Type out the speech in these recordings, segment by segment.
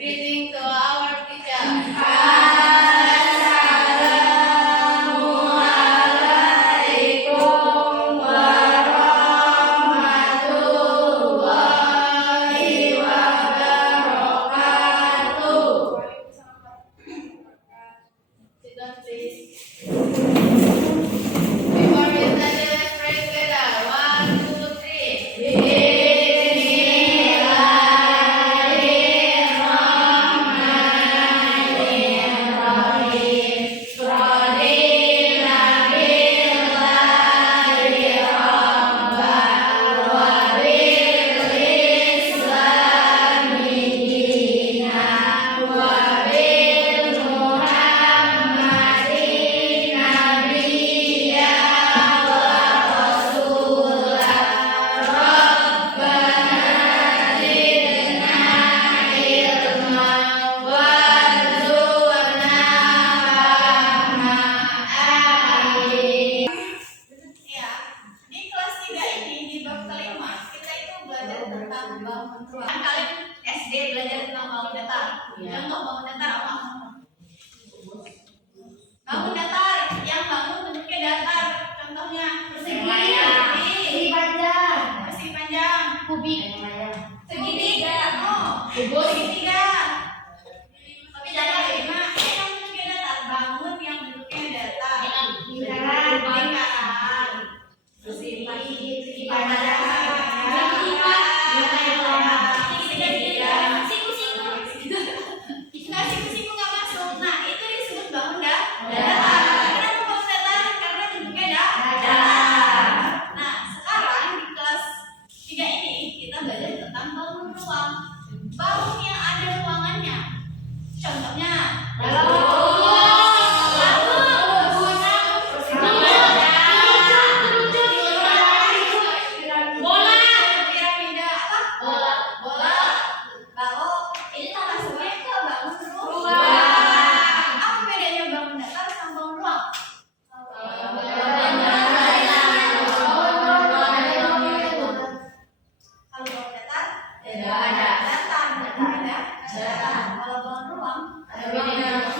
Greeting to our teacher. Assalamualaikum warahmatullahi wabarakatuh. Sit down, please. Before we start, let's pray together. 1, 2, 3. Kalian SD belajar tentang bangun datar. Contoh bangun datar apa? Bangun datar yang bangun bentuknya datar. Contohnya persegi panjang, kubik, segitiga, segitiga. Tapi datar lima. Yang bentuknya datar, bangun yang bentuknya datar. Lingkaran, persegi panjang. Bangun yang ada ruangannya. Contohnya piramida apa? Bola. Balok. Ini masuknya ke bangun ruang. Apa bedanya bangun datar sama bangun ruang? Kalau bangun datar kalau bangun ruang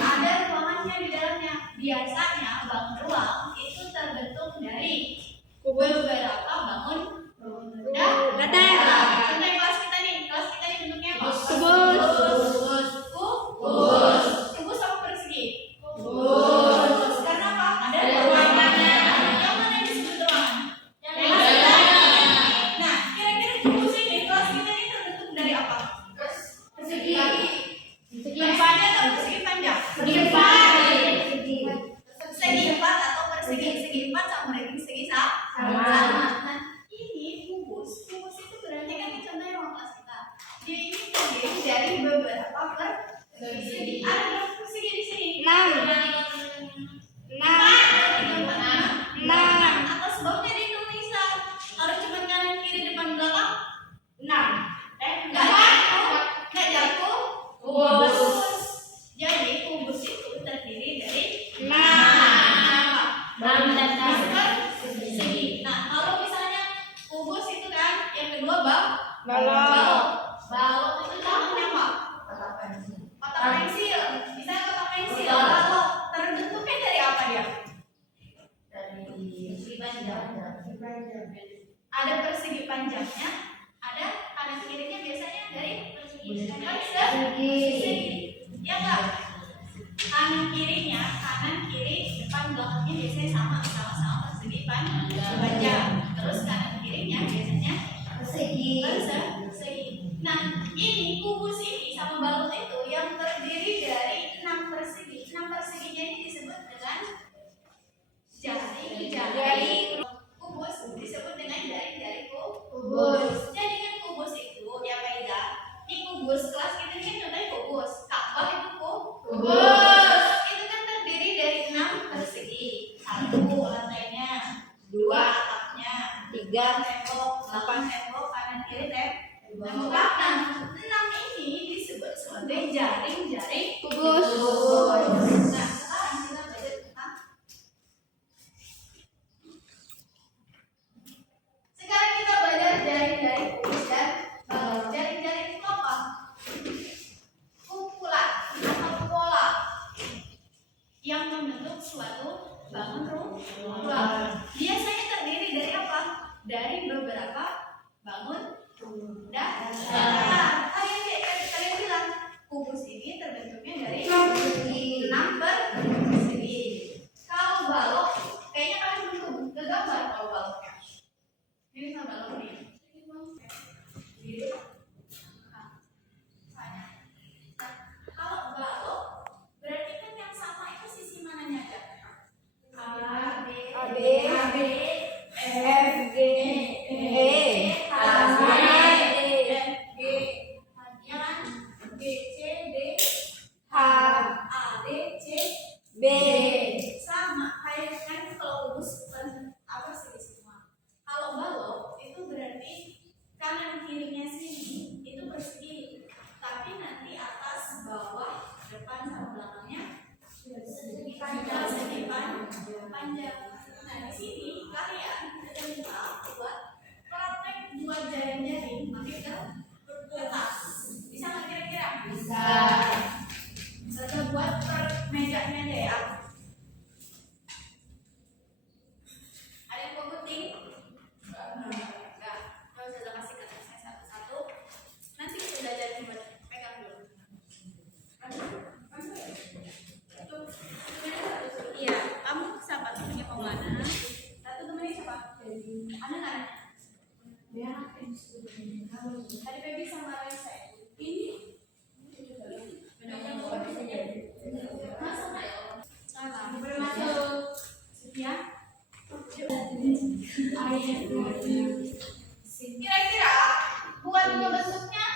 ada ruangannya di dalamnya. Biasanya bangun ruang itu terbentuk dari beberapa bangun datar. Contoh kelas kita nih bentuknya apa? Kubus apa persegi? Kubus. Karena apa? Ada ruangannya. Yang mana yang disebut ruangan? Nah, kira-kira kubus ini kelas kita ini terbentuk dari apa? Persegi atau persegi panjang? Segi empat atau persegi empat sama persegi sama. Nah, ini kubus itu berarti kan contohnya ruang kelas kita. Dia ini terdiri dari beberapa persegi. Ada berapa persegi di sini? 6. Atas bawahnya dihitung bisa. Kalau cuma kanan kiri depan belakang 6. Nggak jatuh. Kubus. Jadi kubus itu terdiri dari 6 persegi. Nah, kalau misalnya kubus itu kan yang kedua balok itu contohnya apa? Kotak pensil. Bisa kotak pensil. Balok terbentuknya dari apa dia? Ada persegi panjangnya, ada kanan kirinya biasanya dari persegi. Ya enggak? Kanan kiri depan belakangnya biasanya sama-sama persegi panjang. Terus kanan kirinya biasanya persegi. Nah, ini kubus ini sama balok itu yang terdiri dari 6 persegi. 6 perseginya ini disebut dengan jari. Kubus disebut dengan jari kubus. Jadi kan kubus itu ya Maida. Ini kubus kelas kita ini kan contohnya kubus. Ka'bah itu kubus. Itu kan terdiri dari 6 persegi. 1 lantainya, 2 atapnya, 3 tembok, 8 tembok kanan kiri tembok belakang. 6 ini disebut sebagai jaring kubus. Nah, sekarang kita belajar tentang jaring kubus dan balok. Jaring itu apa? suatu bangun rumah. Biasanya terdiri dari apa? Dari beberapa bangun datar. Kalian bilang kubus ini terbentuknya dari 6 persegi. Kalau balok, kayaknya kalian belum kegambar kalau baloknya. Ini sama balok nih. Kalau balok, berarti kan yang sama itu sisi mananya aja? A, B, F, G, E, H, I, F, G, ya kan? B, C, D, H, A, D, C, B. Sama kayak kan kalau kubus apa sih semua. Kalau balok itu berarti kanan kirinya sini itu persegi, tapi nanti atas, bawah, depan sama belakangnya segi panjang. Nah di sini kalian minta buat praktek buat jaring-jaring pakai kertas. Bisa nggak kira-kira? Bisa. Bisa buat per mejanya aja ya. Ada yang mau gunting? Enggak. Kalau saya kasih kertasnya satu-satu. Nanti kita belajar buat pegang dulu. Iya, kamu siapa? Temennya Paulana. Satu temennya siapa? Ada nggak? Dia tadi Baby sama Raisa. Ini masuk ayo. Salah. Bermasuk. Ya. Kira-kira buat bentuknya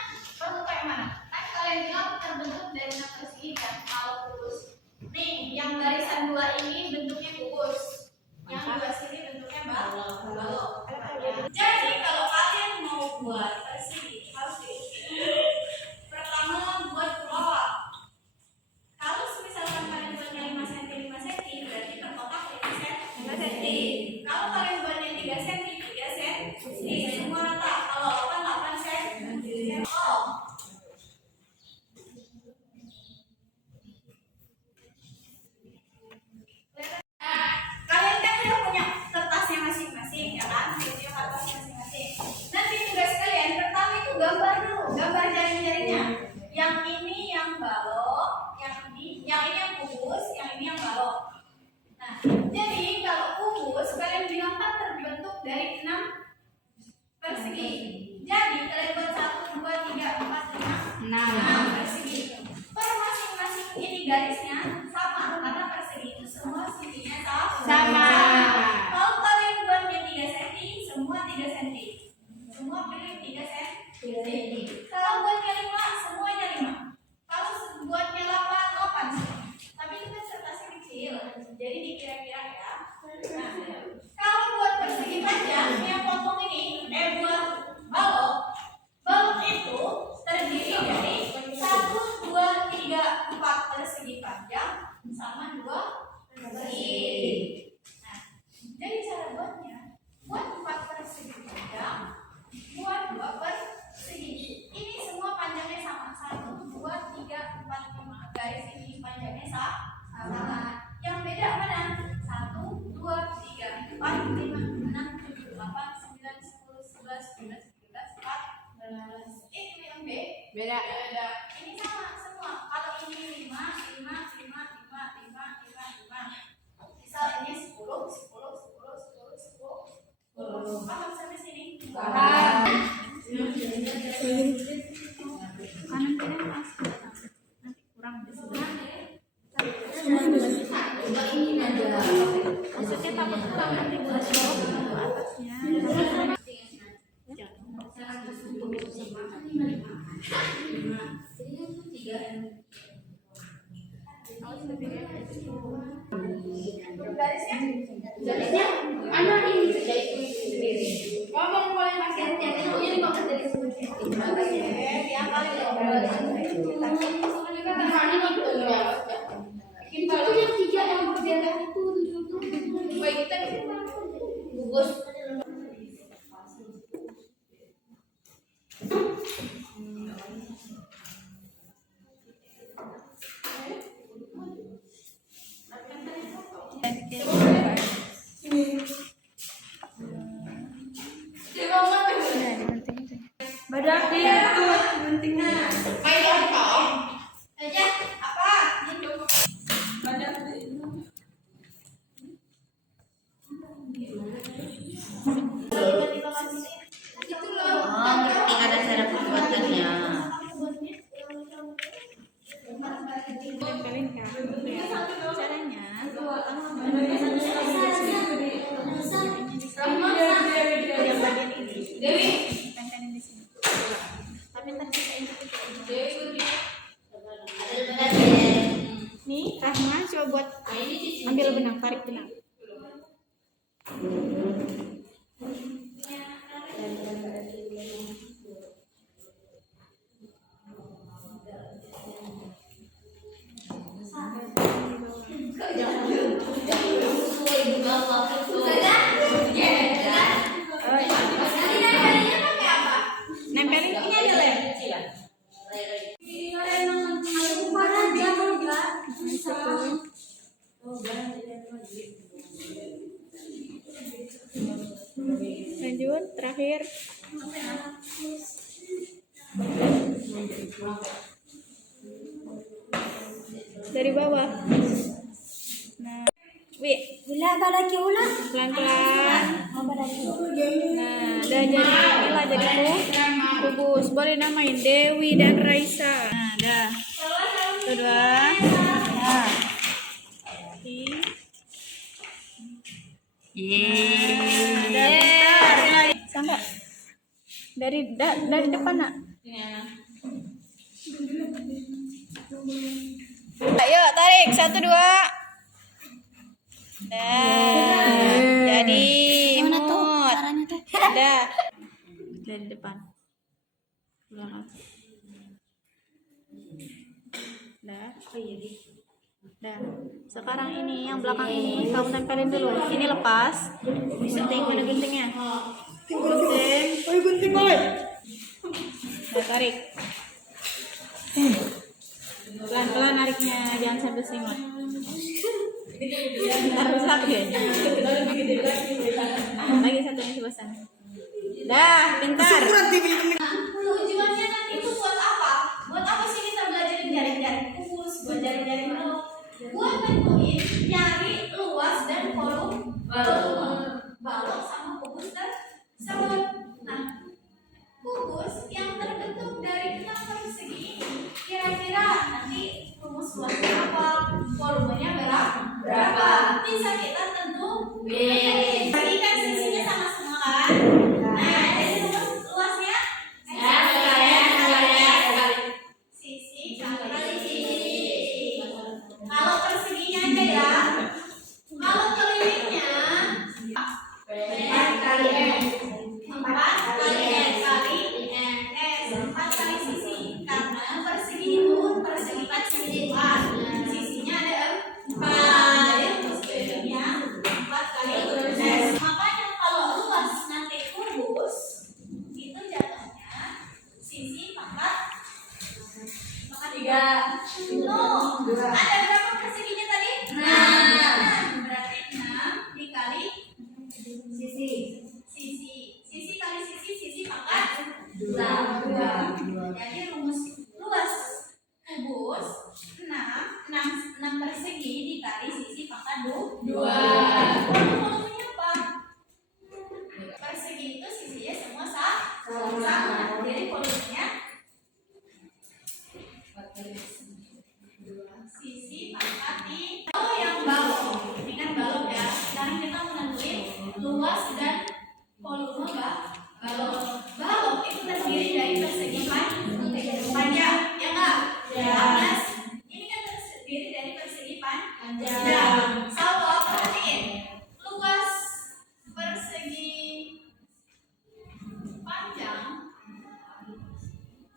perlu kayak mana? Kan kalian bilang terbentuk dari 6 persegi kan kalau kubus. Nih, yang barisan 2 ini bentuknya kubus. Yang 2 sini bentuknya balok. Jadi kalau kalian mau buat persegi harus pertama buat ke bawah. Kalau misalkan kalian buatnya 5 cm berarti per kotak 5 cm. Kalau kalian buatnya 3 cm semua rata. Kalau 8 cm. Kalian kan udah punya kertasnya masing-masing ya kan? Punya kertasnya masing-masing. Nanti tugas kalian pertama itu gambar dulu, gambar jaring-jaringnya. Yang ini yang balok, yang ini yang kubus, yang ini yang balok. Nah, jadi kalau kubus kalian bilang kan terbentuk dari 6 persegi. Jadi kalian buat 1, 2, 3, 4, 5, 6 persegi. Per masing-masing ini garisnya sama karena persegi itu semua sisinya sama. Kalau kalian buatnya 3 cm, semua 3 cm. Semua pilih 3 cm. Kalau buatnya 5, semuanya 5. Kalau buatnya 8 semua. Tapi itu kan kertasnya kecil, jadi dikira-kira ya. Nah, kalau buat persegi panjang yang potong ini, buat balok itu terdiri dari 1, 2, 3, 4 persegi panjang sama 2 persegi. Nah, jadi cara buatnya, buat 4 persegi panjang, buat 2 persegi. Ini semua panjangnya sama, 1, 2, 3, 4, 5. Garis ini panjangnya sama. Yang beda mana? 1, 2, 3, 4, 5, 6, 7, 8, 9, 10, 11, 12, 13, 14. Ini yang beda. Ini sama semua. Kalau ini 5. Misal ini 10. Paham sampai sini? Paham. Kanan kiri pas. Nanti kurang di sebelah. Ini ada. Maksudnya takut kurang nanti bosok atasnya. Garisnya mana ini sendiri. Ngomong boleh pakai ini kok dari sini. Yang paling kita terhani itu ya. Itu yang 3 yang berbeda itu. Baik kita Nih, Rahma coba buat ambil benang, tarik benang. Nempelin ini aja lem. Lanjut, terakhir. Dari bawah. Nah, pelan-pelan. Nah, udah jadi inilah jadi kubus. Boleh namain Dewi dan Raisa. Nah, dah. Kedua. Nah. Sangka. Dari depan, Nak. Ayo tarik 1 2. Dah. Jadi imut. Dah. Dari depan. Belakang. Dah. Dah. Sekarang ini yang belakang ini kamu tempelin dulu. Ini lepas. Gunting, mana guntingnya? Gunting. Oh, gunting boy. Dah, tarik. Pelan-pelan nariknya, jangan sampai simut. Rusak deh. Lagi satunya sebelah sana. Dah, pintar. Tujuannya nanti itu buat apa? Buat apa sih kita belajar jaring-jaring kubus, buat jaring-jaring balok? Buat nentuin nyari luas dan volume balok sama kubus dan sabun. Nah, kubus yang terbentuk dari 6 persegi kira-kira nanti rumus luasnya apa, volumenya berapa? Bisa kita tentuin. Tadi kan sisinya sama semua kan? Nah, jadi rumus luasnya sisi kali sisi. Kalau perseginya aja ya. Kalau kelilingnya 4 kali S. 4 kali S kali S. 4 kali sisi. Karena persegi itu persegi kan sisi 4. Sisinya ada 4. Jadi rumus kelilingnya 4 kali S. Makanya kalau luas nanti kubus itu jatuhnya sisi pangkat 3. No. Ada berapa perseginya tadi? 6. Berarti 6 dikali sisi. Sisi kali sisi pangkat 2. Jadi rumus luas kubus 6 persegi dikali sisi pangkat 2. Volumenya apa? Persegi itu sisinya semua sama. Jadi volumenya sisi pangkat 3. Oh, yang balok. Ini kan balok ya. Sekarang kita menentuin luas dan volume balok. Balok itu terdiri dari persegi panjang, ya enggak? Ya. Ini kan terdiri dari persegi panjang. Salwa, perhatiin. Luas persegi panjang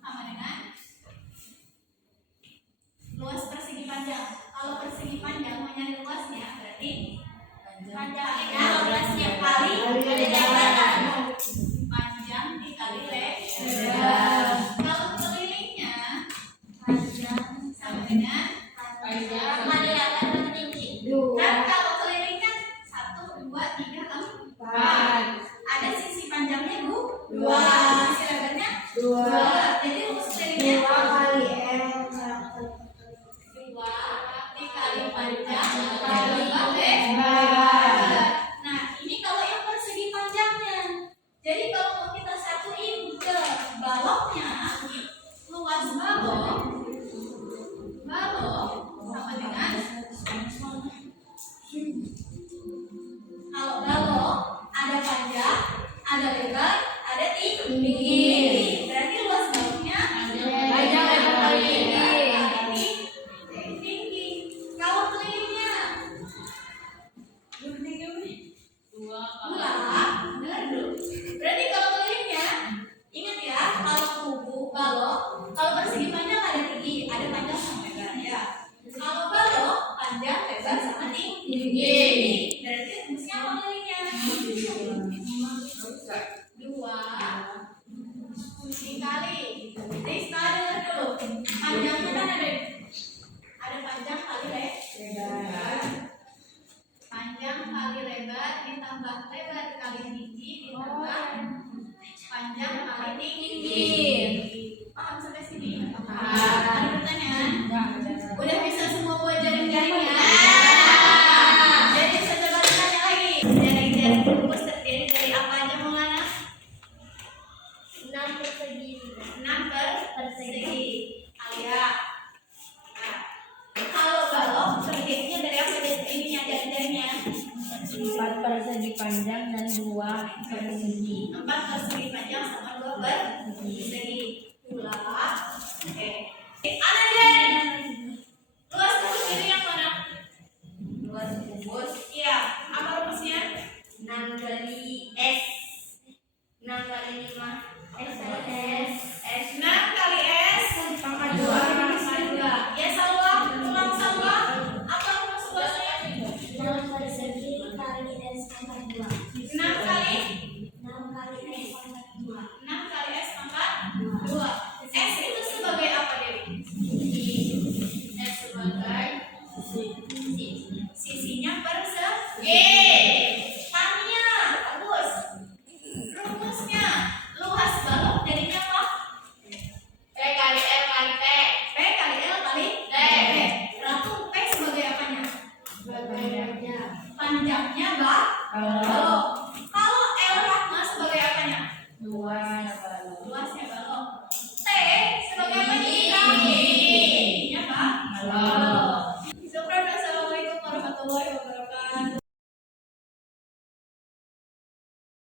sama dengan luas persegi panjang. Kalau persegi panjang mau nyari luasnya berarti panjangnya 12 kali lebar. Panjang dikali lebar. Kalau kelilingnya panjang sama dengan panjang kali lebar tinggi. Dan kalau keliling kan 1 2 3 4. Ada sisi panjangnya 2. Sisi lebarnya 2. Jadi rumus kelilingnya 2 kali dikali panjang kali lebar. Nah, ini kalau yang persegi panjangnya. Jadi kalau mau kita satuin ke baloknya, luas balok 4 persegi panjang dan 2 persegi. 4 persegi panjang sama 2 persegi. Ulang. Oke. Anaden. Luas kubus ini yang mana? Luas kubus Iya. Apa rumusnya? 6 kali S. 6 kali 5 S. 6 kali S Pangkat 2. Ya salah. Ulang salah. Apa rumus luasnya? 6 persegi kali S pangkat 2. 6 kali 6 kali S pangkat 2. 6 kali S pangkat 2. S itu sebagai apa, Dewi? S sebagai Sisinya persegi. Tanya, bagus. Rumusnya luas balok jadinya apa? P kali R kali T. P kali L kali T. Ratu P sebagai apanya? Panjangnya balok. Kalau L Rahma sebagai apanya? Luas balok. Luasnya balok. T sebagai apa? Tingginya balok. Syukran. Assalamualaikum warahmatullahi wabarakatuh.